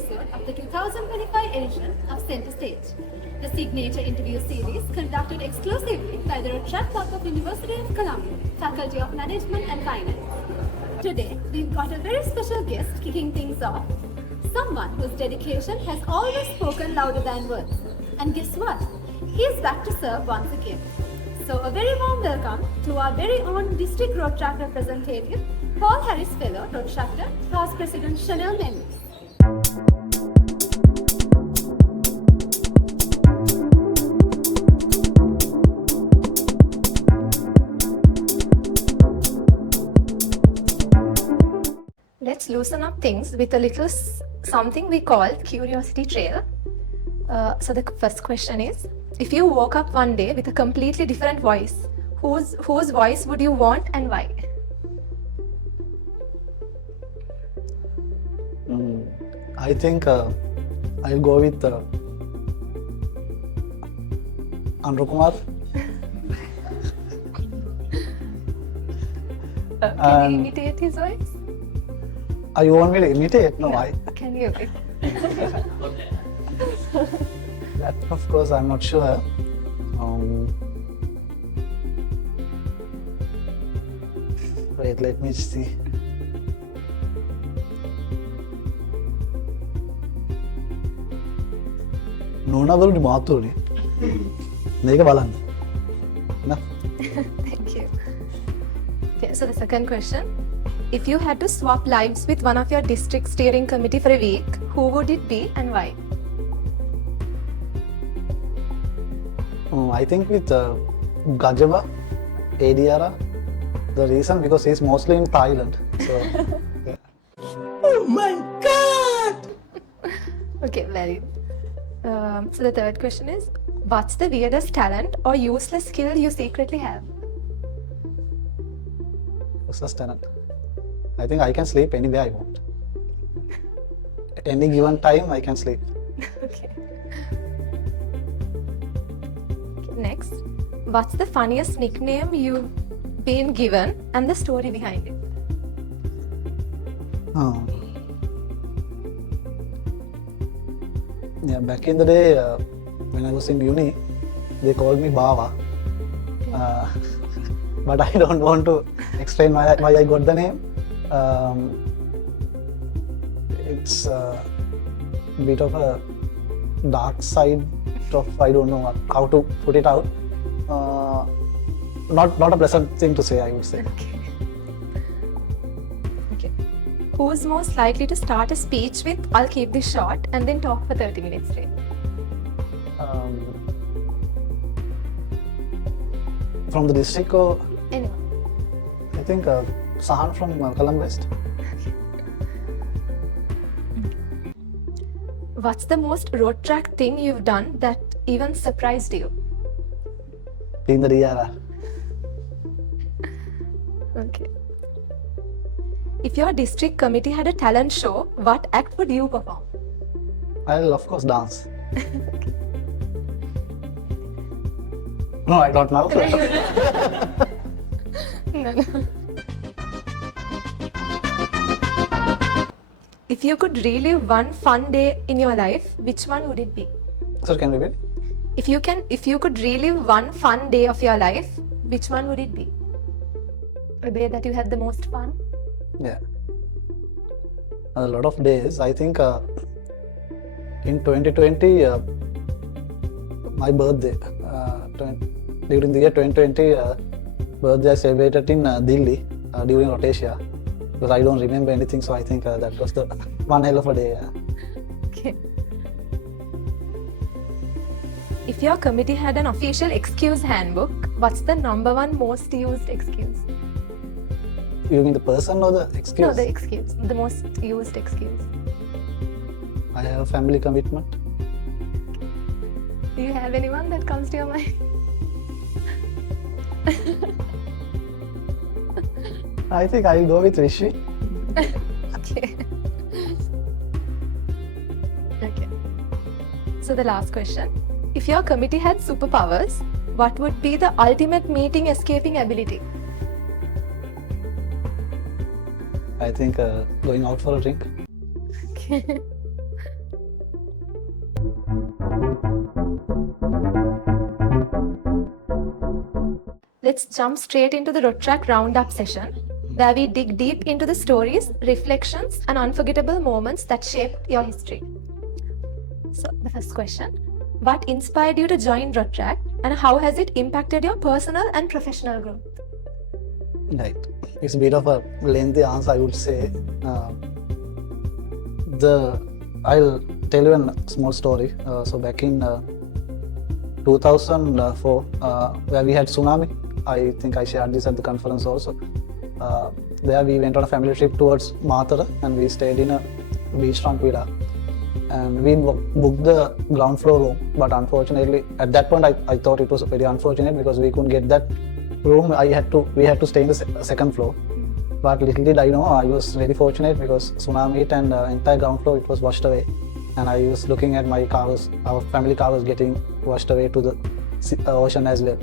episode of the 2025 edition of Center Stage, the signature interview series conducted exclusively by the Rotaract University of Columbia, Faculty of Management and Finance. Today, we've got a very special guest kicking things off, someone whose dedication has always spoken louder than words. And guess what? He is back to serve once again. So a very warm welcome to our very own District Rotaract Representative, Paul Harris Fellow, Rotaract, Past President Shanel Mendis. Let's loosen up things with a little something we call curiosity trail. So the first question is, if you woke up one day with a completely different voice, whose voice would you want and why? I think I'll go with Andrew Kumar. Can you imitate his voice? You want me to imitate? No, Yeah. Can you? That of course I'm not sure. Wait, let me see. නෝනවලුනි මාතුනේ මේක බලන්න න Thank you. Okay, so the second question. If you had to swap lives with one of your district steering committee for a week, who would it be and why? I think with Gajaba, ADR, the reason because he's mostly in Thailand. So, yeah. Oh my God! Okay, very. So the third question is, what's the weirdest talent or useless skill you secretly have? Useless talent. I think I can sleep anywhere I want. Any given time I can sleep. Okay. Next, what's the funniest nickname you've been given and the story behind it? Yeah, back in the day when I was in uni, they called me Bava. But I don't want to explain why I got the name. It's a bit of a dark side of, I don't know how to put it out. Not a pleasant thing to say, I would say. Okay. Who's most likely to start a speech with, I'll keep this short, and then talk for 30 minutes straight? From the district or? Anyone. I think Sahan from Columbia West. What's the most Rotaract thing you've done that even surprised you? In the DRR. Okay. If your district committee had a talent show, what act would you perform? I'll of course dance. No, I don't know. No. If you could relive one fun day in your life, which one would it be? Sir, can you repeat? If you could relive one fun day of your life, which one would it be? A day that you had the most fun? Yeah. A lot of days. I think in 2020, my birthday, during the year 2020, birthday I celebrated in Delhi during Rhodesia. Because I don't remember anything, so I think that was the one hell of a day. Okay. If your committee had an official excuse handbook, what's the number one most used excuse? You mean the person or the excuse? No, the excuse. The most used excuse. I have a family commitment. Do you have anyone that comes to your mind? I think I'll go with Rishi. Okay. Okay. So the last question. If your committee had superpowers, what would be the ultimate meeting escaping ability? I think going out for a drink. Okay. Let's jump straight into the Rotaract Roundup session, where we dig deep into the stories, reflections, and unforgettable moments that shaped your history. So, the first question: what inspired you to join Rotaract, and how has it impacted your personal and professional growth? Right. It's a bit of a lengthy answer, I would say. I'll tell you a small story. So back in 2004, where we had tsunami, I think I shared this at the conference also. There we went on a family trip towards Matara and we stayed in a beachfront villa. And we booked the ground floor room, but unfortunately, at that point, I thought it was very unfortunate because we couldn't get that room. We had to stay in the second floor. But little did I know, I was very fortunate because tsunami hit and the entire ground floor, it was washed away. And I was looking at my car, our family car was getting washed away to the ocean as well.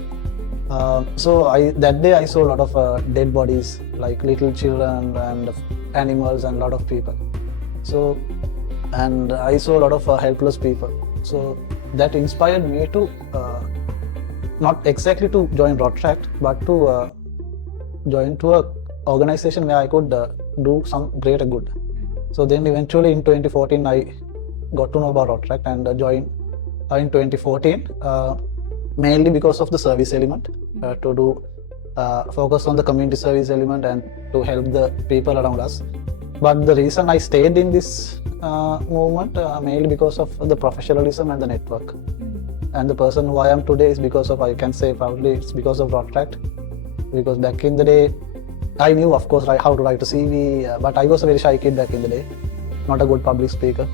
That day I saw a lot of dead bodies, like little children and animals and a lot of people. And I saw a lot of helpless people. So that inspired me to, not exactly to join Rotaract, but to join to a organization where I could do some greater good. So then eventually in 2014 I got to know about Rotaract and joined in 2014, mainly because of the service element, to do focus on the community service element and to help the people around us. But the reason I stayed in this movement mainly because of the professionalism and the network. And the person who I am today is because of, I can say proudly, it's because of Rotaract. Because back in the day, I knew, of course, how to write a CV, but I was a very shy kid back in the day, not a good public speaker.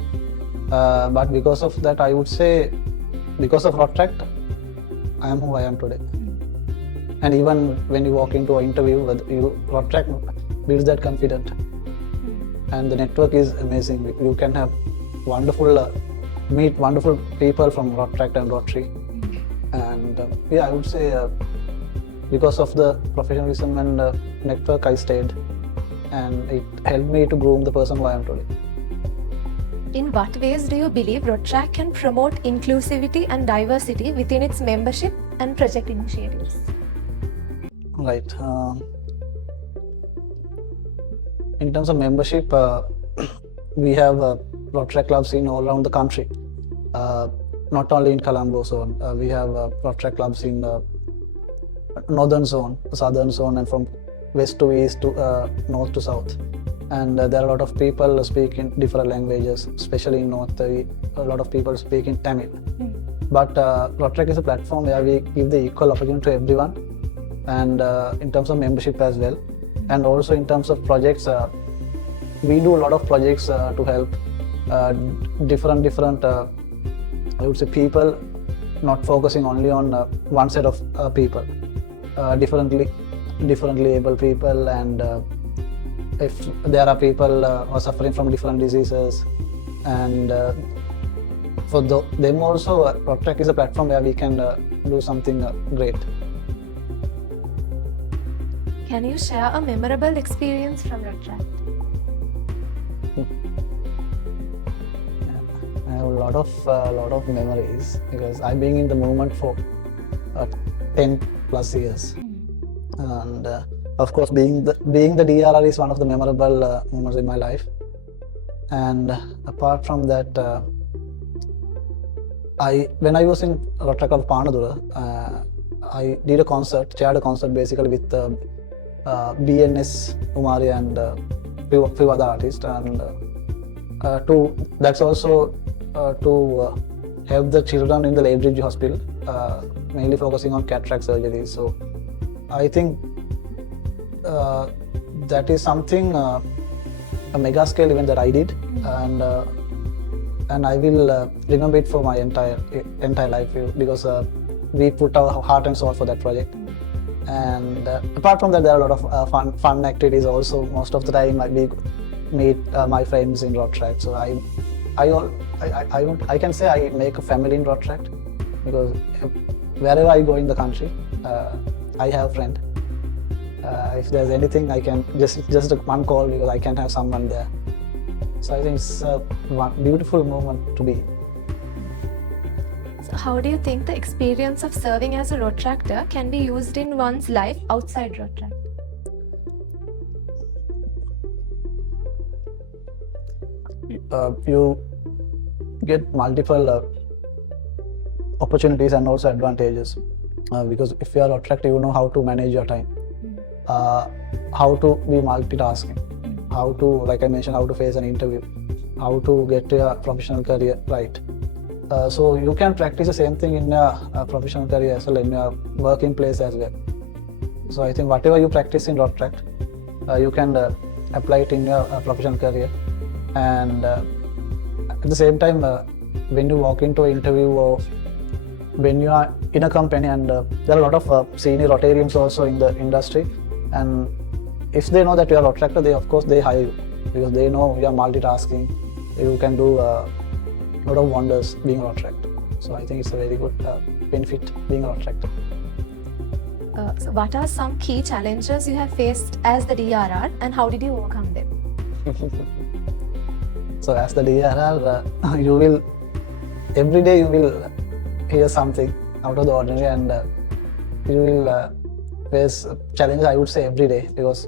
But because of that, I would say, because of Rotaract, I am who I am today. And even when you walk into an interview, Rotaract builds that confidence. And the network is amazing. You can have meet wonderful people from Rotaract and Rotary. And I would say because of the professionalism and network, I stayed. And it helped me to groom the person who I am today. In what ways do you believe Rotaract can promote inclusivity and diversity within its membership and project initiatives? Right. In terms of membership, we have Rotaract clubs in all around the country. Not only in Colombo zone, we have Rotaract clubs in northern zone, southern zone, and from west to east to north to south. And there are a lot of people speak in different languages, especially in north. A lot of people speak in Tamil. But Rotaract is a platform where we give the equal opportunity to everyone, and in terms of membership as well. And also in terms of projects, we do a lot of projects to help different I would say people, not focusing only on one set of people, differently able people, and if there are people who are suffering from different diseases, and for them also, Rotaract is a platform where we can do something great. Can you share a memorable experience from Rotaract? I have a lot of memories because I've been in the movement for 10 plus years, and of course, being the DRR is one of the memorable moments in my life. And apart from that, when I was in Rotaract of Panadura, I did chaired a concert basically with BNS Umari and few other artists, and that's also to help the children in the Laybridge Hospital, mainly focusing on cataract surgery. So I think that is something, a mega scale event that I did, and I will remember it for my entire life, because we put our heart and soul for that project. And apart from that, there are a lot of fun activities also. Most of the time we meet my friends in Rotaract. So I can say I make a family in Rotaract, because wherever I go in the country, I have a friend. If there's anything, I can just one call, because I can have someone there. So I think it's a beautiful moment to be. So how do you think the experience of serving as a Rotaractor can be used in one's life outside Rotaract? You get multiple opportunities and also advantages, because if you are Rotaract, you know how to manage your time, how to be multitasking, how to, like I mentioned, how to face an interview, how to get your professional career right. So you can practice the same thing in your professional career as well, in your working place as well. So I think whatever you practice in Rotaract, you can apply it in your professional career. And at the same time, when you walk into an interview or when you are in a company, and there are a lot of senior Rotarians also in the industry, and if they know that you are a Rotaractor, they of course they hire you because they know you are multitasking. You can do a lot of wonders being a Rotaractor. So I think it's a very good benefit being a Rotaractor. So what are some key challenges you have faced as the DRR and how did you overcome them? So as the DRR, you will, every day you will hear something out of the ordinary, and you will face challenges, I would say, every day, because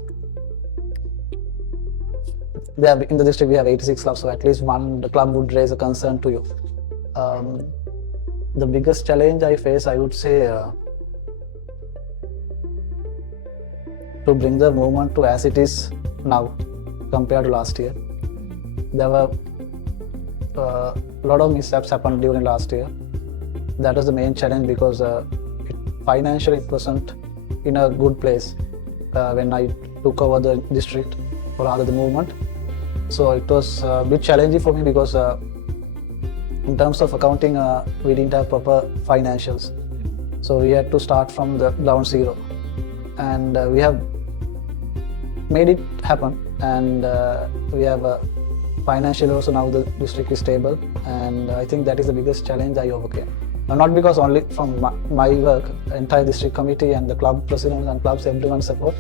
we have, in the district we have 86 clubs, so at least the club would raise a concern to you. The biggest challenge I face, I would say, to bring the movement to as it is now compared to last year. There were a lot of mishaps happened during last year. That was the main challenge, because financially it wasn't in a good place when I took over the district, or rather the movement. So it was a bit challenging for me, because in terms of accounting, we didn't have proper financials. So we had to start from the ground zero, and we have made it happen, and we have financially also now the district is stable, and I think that is the biggest challenge I overcame. Not because only from my work, entire district committee and the club presidents and clubs, everyone's support.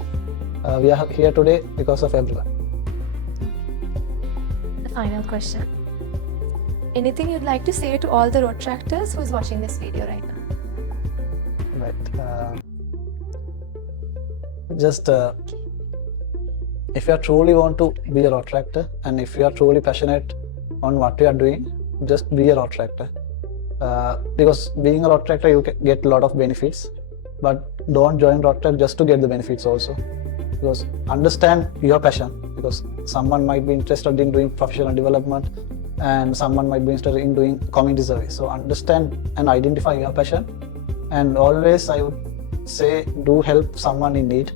We are here today because of everyone. The final question. Anything you'd like to say to all the Rotaractors who is watching this video right now? Right. Just if you truly want to be a Rotaractor, and if you are truly passionate on what you are doing, just be a Rotaractor. Because being a Rotaractor, you can get a lot of benefits, but don't join Rotaract just to get the benefits also. Because understand your passion, because someone might be interested in doing professional development, and someone might be interested in doing community service. So understand and identify your passion, and always I would say do help someone in need.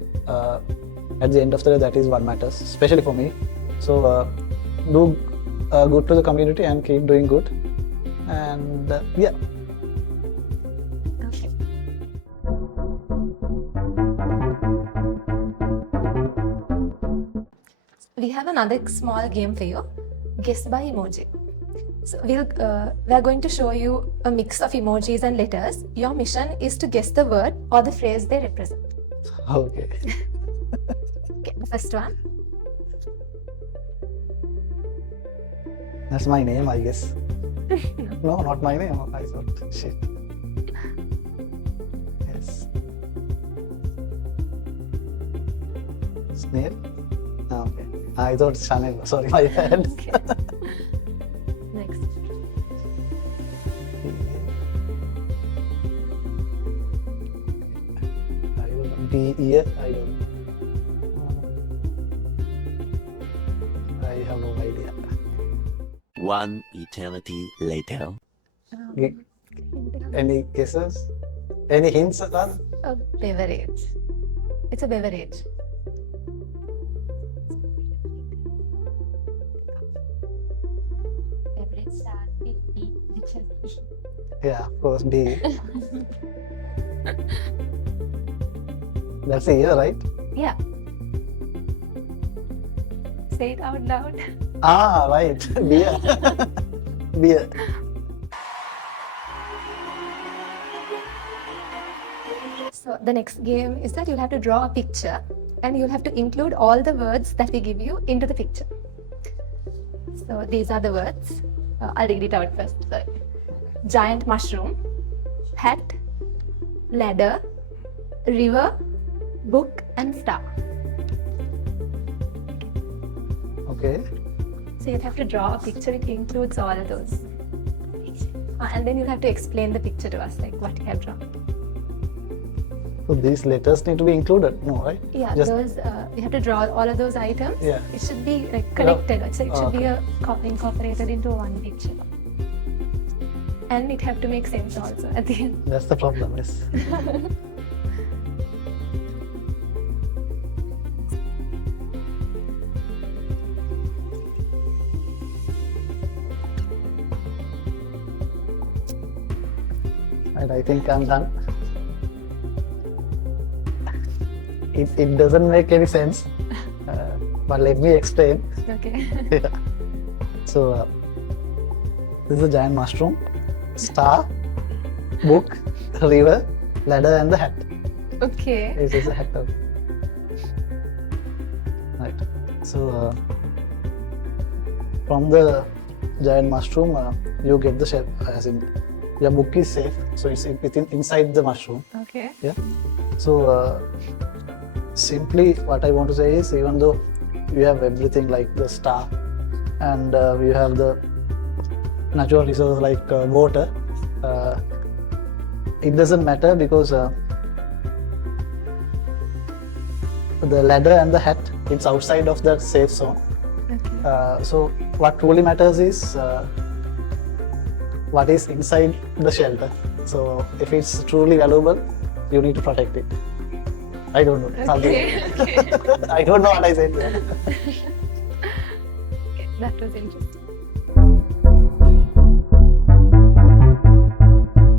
At the end of the day, that is what matters, especially for me. So do good to the community and keep doing good. And yeah. Okay. We have another small game for you. Guess by emoji. So we are going to show you a mix of emojis and letters. Your mission is to guess the word or the phrase they represent. Okay. Okay, the first one. That's my name, I guess. No, not my name. I thought, shit. Yes. Snail? Okay. I thought Shanel. Sorry, my bad. Okay. Next. I don't know. B-E-A? I don't know. I have no idea. One eternity later. Any guesses? Any hints at that? A beverage. It's a beverage. Beverage starts with B, which is E. Yeah, of course, B. That's a year, right? Yeah. Say it out loud. Ah, right. Beer. Beer. So the next game is that you'll have to draw a picture and you'll have to include all the words that we give you into the picture. So these are the words. I'll read it out first. So, giant mushroom, hat, ladder, river, book, and star. Okay. So you'll have to draw a picture which includes all of those. And then you'll have to explain the picture to us, like what you have drawn. So these letters need to be included, no, right? Yeah, Just- those you have to draw all of those items. Yeah. It should be like connected. So it should be Okay. incorporated into one picture. And it have to make sense also at the end. That's the problem, yes. And I think I'm done. It doesn't make any sense, but let me explain. Okay. Yeah. So, this is a giant mushroom, star, book, river, ladder, and the hat. Okay. This is a hat. Right. So, from the giant mushroom, you get the shape, as in your book is safe, so it's inside the mushroom. Okay. Yeah. So, simply what I want to say is, even though you have everything like the star and you have the natural resources like water, it doesn't matter because the ladder and the hat, it's outside of the safe zone. Okay. So what truly matters is what is inside the shelter. So if it's truly valuable, you need to protect it. I don't know. Okay. Okay. I don't know what I said there. That was interesting.